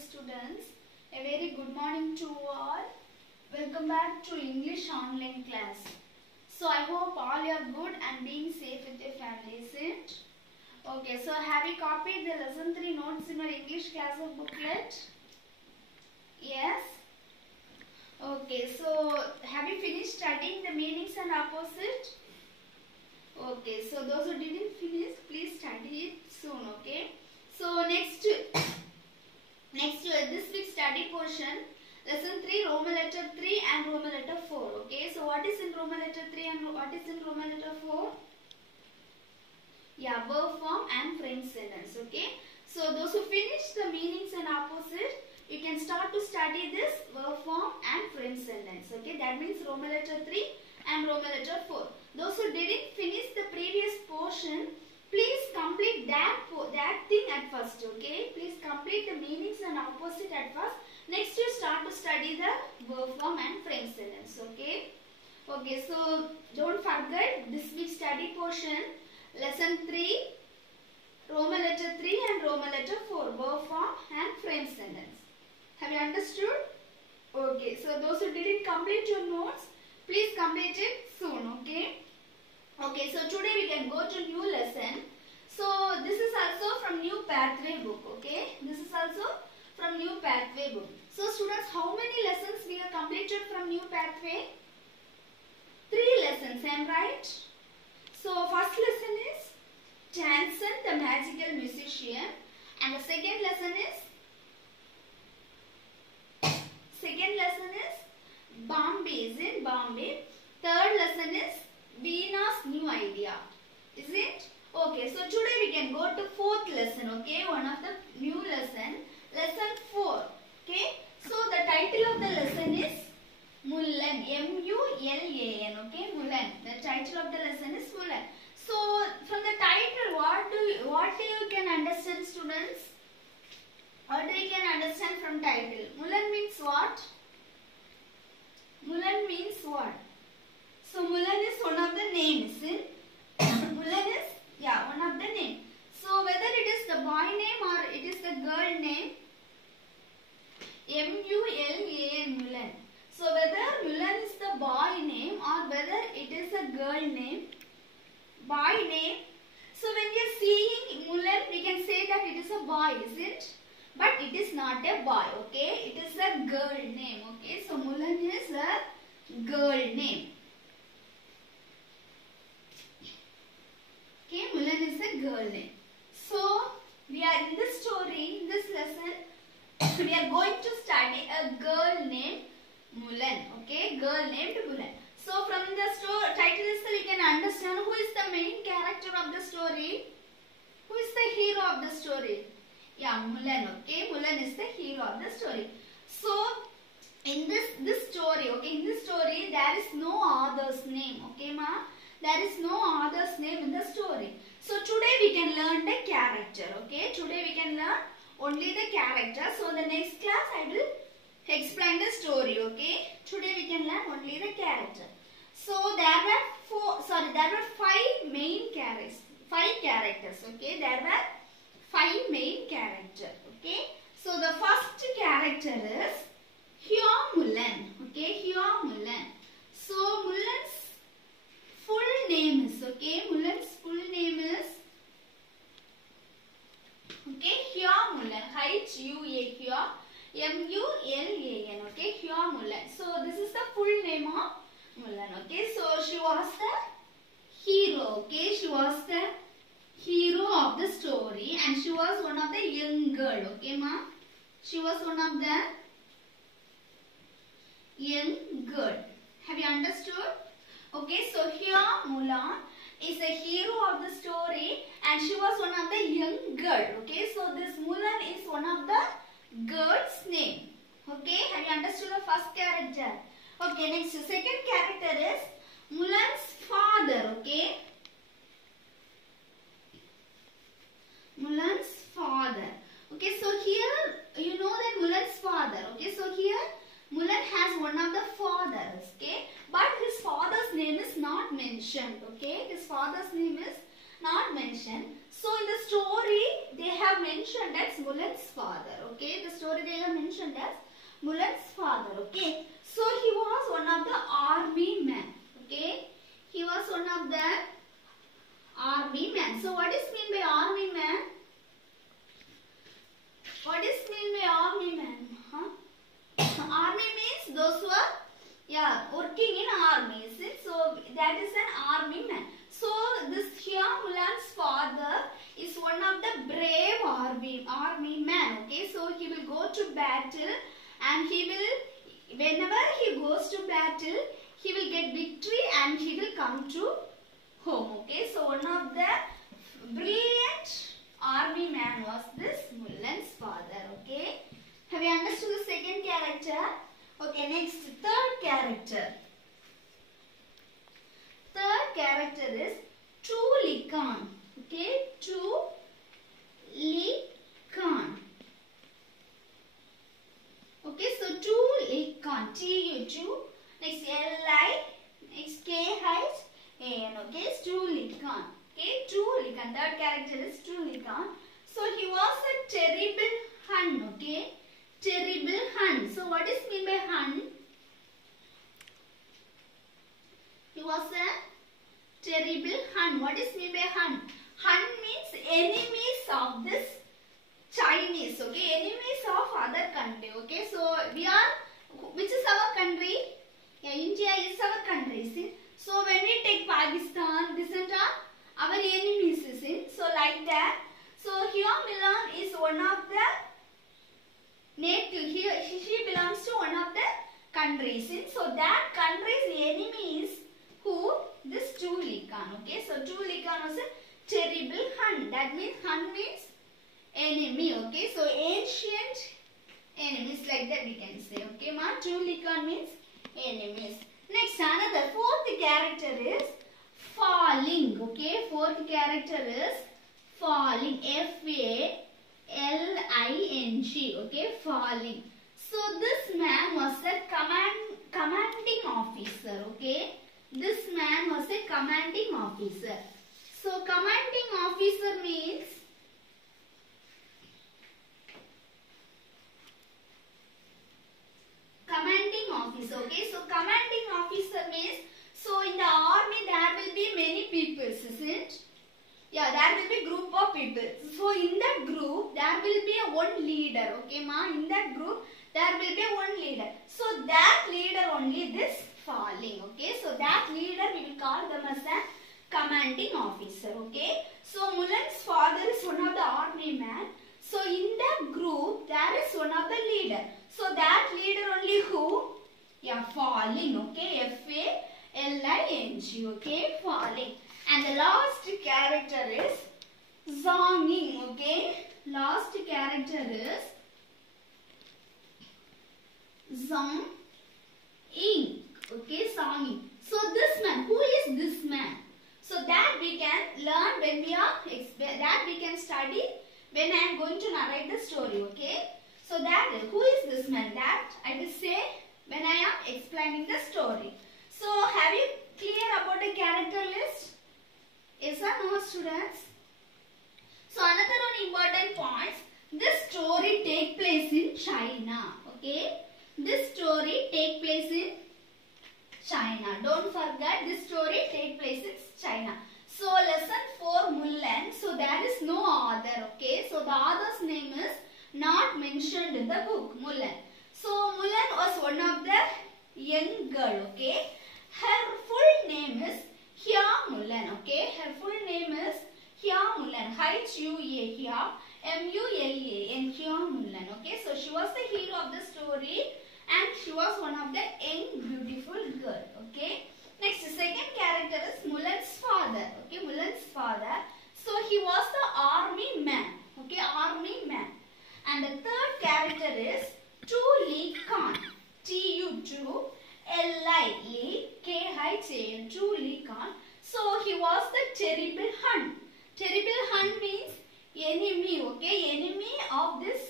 students. A very good morning to all. Welcome back to English online class. So I hope all you are good and being safe with your family, is it? Okay, so have you copied the lesson 3 notes in your English classroom booklet? Yes? Okay, so have you finished studying the meanings and opposite? Okay, so those who didn't finish, please study it soon, okay? So next this week's study portion, lesson 3, Roman letter 3 and Roman letter 4, okay? So what is in Roman letter 3 and what is in Roman letter 4? Yeah, verb form and frame sentence, okay? So those who finish the meanings and opposite, you can start to study this verb form and frame sentence, okay? That means Roman letter 3 and Roman letter 4. Those who didn't finish the previous portion, please complete that thing at first, okay? Please complete the meanings and opposite at first. Next you start to study the verb form and frame sentence, okay? Okay, so don't forget this week's study portion, lesson 3, Roman letter 3 and Roman letter 4, verb form and frame sentence. Have you understood? Okay, so those who didn't complete your notes, please complete it soon, okay? Okay, so today we can go to new lesson. So this is also from New Pathway book, okay? This is also from New Pathway book. So students, how many lessons we have completed from New Pathway? 3 lessons, am I right? So first lesson is Tansen the Magical Musician, and the second lesson is Bombay, is in Bombay. Third lesson is Vena's New Idea, is it? Okay, so today we can go to 4th lesson, okay? One of the new lesson, lesson 4, okay? So the title of the lesson is Mullan, M-U-L-A-N, okay? Mullan. The title of the lesson is Mullan. So from the title, what do you can understand, students? What do you can understand from title? Mullan means what? Mullan means what? So Mullan is one of the names. Mullan is one of the name. So whether it is the boy name or it is the girl name, M-U-L-A-N, Mullan. So whether Mullan is the boy name or whether it is a girl name, boy name. So when we are seeing Mullan, we can say that it is a boy, is it? But it is not a boy, okay? It is a girl name, okay? So Mullan is a girl name. Okay, Mullan is a girl name. So we are in this story, in this lesson, we are going to study a girl named Mullan, okay? Girl named Mullan. So from the title itself, you can understand who is the main character of the story. Who is the hero of the story? Yeah, Mullan, okay? Mullan is the hero of the story. So in this story, okay? In this story, there is no author's name, okay, ma? There is no author's name in the story. So today we can learn the character, okay? Today we can learn only the character. So the next class I will explain the story, okay? Today we can learn only the character. So there were 5 main characters. 5 characters, okay? There were 5 main characters, okay? So the first character is Hyo Mullan, okay? Hyo Mullan. So Mullan's full name is, okay? Mullan's full name is, okay? Hyo Mullan, H-U-A, Hyo, M-U-L-A-N, okay? Hyo Mullan. So this is the full name of Mullan, okay? So she was the hero, okay? She was the hero of the story and she was one of the young girl, okay, ma? She was one of the young girl. Have you understood? Okay, so Hyo Mullan is the hero of the story and she was one of the young girl, okay? So this Mullan is one of the girl's name, okay? Have you understood the first character? Okay, next, second character is Mullan's father, okay? Mullan's father. Okay, so here you know that Mullan's father, okay? So here Mullan has one of the fathers, okay? But his father's name is not mentioned, okay? His father's name is not mentioned. So in the story, they have mentioned as Mulan's father. Okay, the story they have mentioned as Mulan's father. Okay, so he was one of the army men. Okay, he was one of the army men. So what is mean by army man? What is mean by army man? Army means those who are working in armies. So that is an army man. So this here Mulan's father is one of the brave army man. Okay, so he will go to battle and he will, whenever he goes to battle, he will get victory and he will come to home. Okay, so one of the brilliant army man was this Mulan's father. Okay, have you understood the second character? Okay, next third character. Third character is Tuli Khan. Okay, Tuli Khan. Okay, so Tuli Khan. T-U-2. Next L-I. Next K-H-A-N. Okay, Tuli Khan. Okay, Tuli Khan. Third character is Tuli Khan. So he was a terrible Hun. Okay, terrible Hun. So what is mean by Hun? He was a terrible Hun. What is mean by Hun? Hun means enemies of this Chinese. Okay, enemies of other country. Okay, so we are, which is our country? Yeah, India is our country. See? So when we take Pakistan, this and our enemies. See? So like that. So here Mulan is one of the native. She belongs to one of the countries. See? So that country's enemy is who? This Tuli Khan. Okay, so Tuli Khan was a terrible Hun. That means Hun means enemy. Okay, so ancient enemies, like that we can say. Okay, ma, Tuli Khan means enemies. Next, another fourth character is Falling. Okay, fourth character is Falling. F-A-L-I-N-G. Okay, Falling. So this man was a commanding officer. Okay, this man was a commanding officer. So commanding officer means commanding officer. Okay, so commanding officer means, so in the army there will be many people, isn't it? Yeah, there will be group of people. So in that group there will be a one leader. Okay, ma, in that group there will be one leader. So that leader only this Falling. Okay, so that leader we will call them as a commanding officer. Okay, so Mulan's father is one of the army man. So in that group there is one of the leader. So that leader only who? Yeah, Falling. Okay, F-A-L-I-N-G. Okay, Falling. And the last character is Zonging. Okay, last character is Zonging. Okay, Zonging. So this man, who is this man? So that we can learn when we are, that we can study when I am going to narrate the story. Okay, so that who is this man? That I will say when I am explaining the story. So have you clear about the character list? Yes or no, students? So another one important point. This story take place in China. Okay, this story take place in China. Don't forget, this story take place in China. So lesson 4 Mulan. So there is no author. Okay, so the author's name is not mentioned in the book, Mulan. So Mulan was one of the young girl. Okay, her full name is Hua Mulan. Okay, her full name is Hua Mulan. H-U-A, Hua, M-U-L-A-N, Hua Mulan. Okay, so she was the hero of the story and she was one of the young beautiful girl. Okay, next second character is Mulan's father. Okay, Mulan's father. So he was the army man. Okay, army man. And the third character is Tuli Khan. T-U-2-L-I-K-H-A-N. Tuli Khan. So he was the terrible Hun. Terrible Hun means enemy. Okay, enemy of this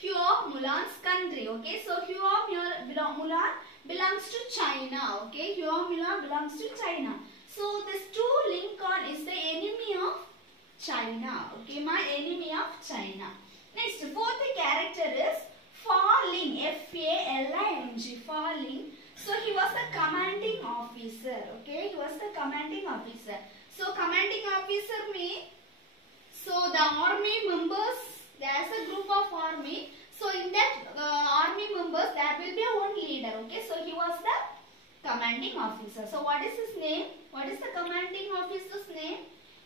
Hua Mulan's country. Okay, so Hua Mulan belongs to China. Okay, Hua Mulan belongs to China. So this Tuli Khan is the enemy of China. Okay, ma, enemy of China. Next, fourth character is Fa-Ling. F-A-L-I-N-G. Fa-Ling. So he was the commanding officer. Okay, he was the commanding officer. So commanding officer means, so the army members, there is a group of army. So in that army members, there will be one leader. Okay, so he was the commanding officer. So what is his name? What is the commanding officer's name?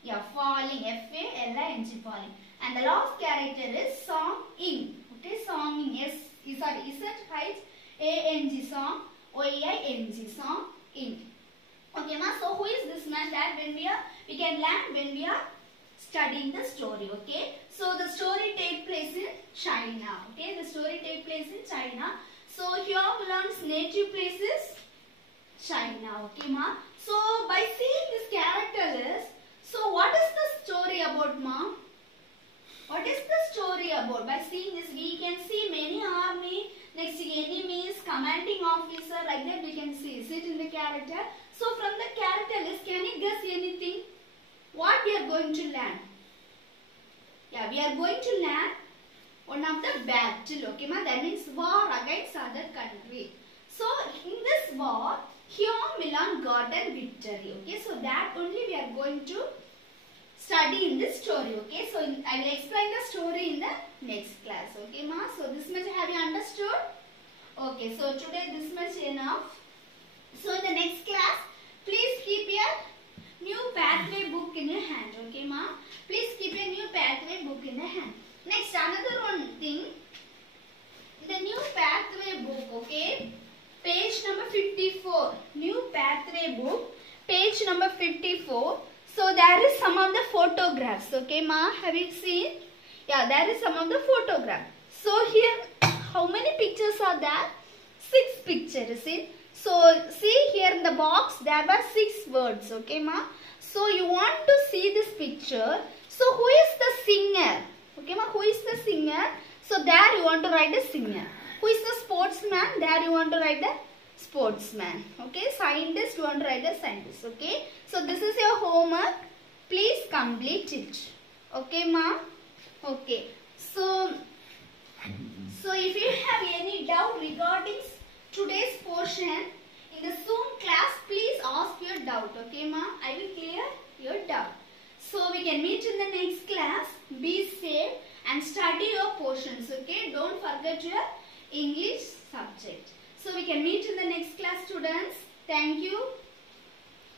Yeah, Fa-Ling. F-A-L-I-N-G. Fa-Ling. And the last character is Song Ying. Okay, Song Ying. Yes, sorry, Z-H-A-N-G. Song. O-I-N-G. Song Ying. Okay, ma. So who is this man? That we can learn when we are studying the story. Okay. So the story take place in China. Okay, the story take place in China. So here we learn native places China. Okay, ma. So by seeing this character list, so what is the story about, ma? What is the story about? By seeing this, we can see many army, next enemies, commanding officer, like that we can see. Is it in the character? So from the character list, can you guess anything? What we are going to learn? Yeah, we are going to learn one of the battle. Okay, ma? That means war against other country. So in this war, Hyo Milan got a victory. Okay, so that only we are going to study in this story. Okay, so I will explain the story in the next class. Okay, ma? So this much have you understood? Okay, so today this much enough. So in the next class, please keep your new pathway book in your hand. Okay, ma? Please keep your new pathway book in the hand. Next, another one thing. The new pathway book. Okay, page number 54. New pathway book, page number 54. So there is some of the photographs. Okay, ma? Have you seen? Yeah, there is some of the photographs. So here, how many pictures are there? 6 pictures. See? So see here in the box, there were 6 words. Okay, ma? So you want to see this picture. So who is the singer? Okay, ma? Who is the singer? So there you want to write the singer. Who is the sportsman? There you want to write the sportsman. Okay, scientist, you want to write the scientist. Okay, so this is your homework. Please complete it. Okay, ma? Okay, so if you have any doubt regarding today's portion in the Zoom class, please ask your doubt. Okay, ma? I will clear your doubt. So we can meet in the next class. Be safe and study your portions. Okay, don't forget your English subject. So we can meet in the next class, students. Thank you.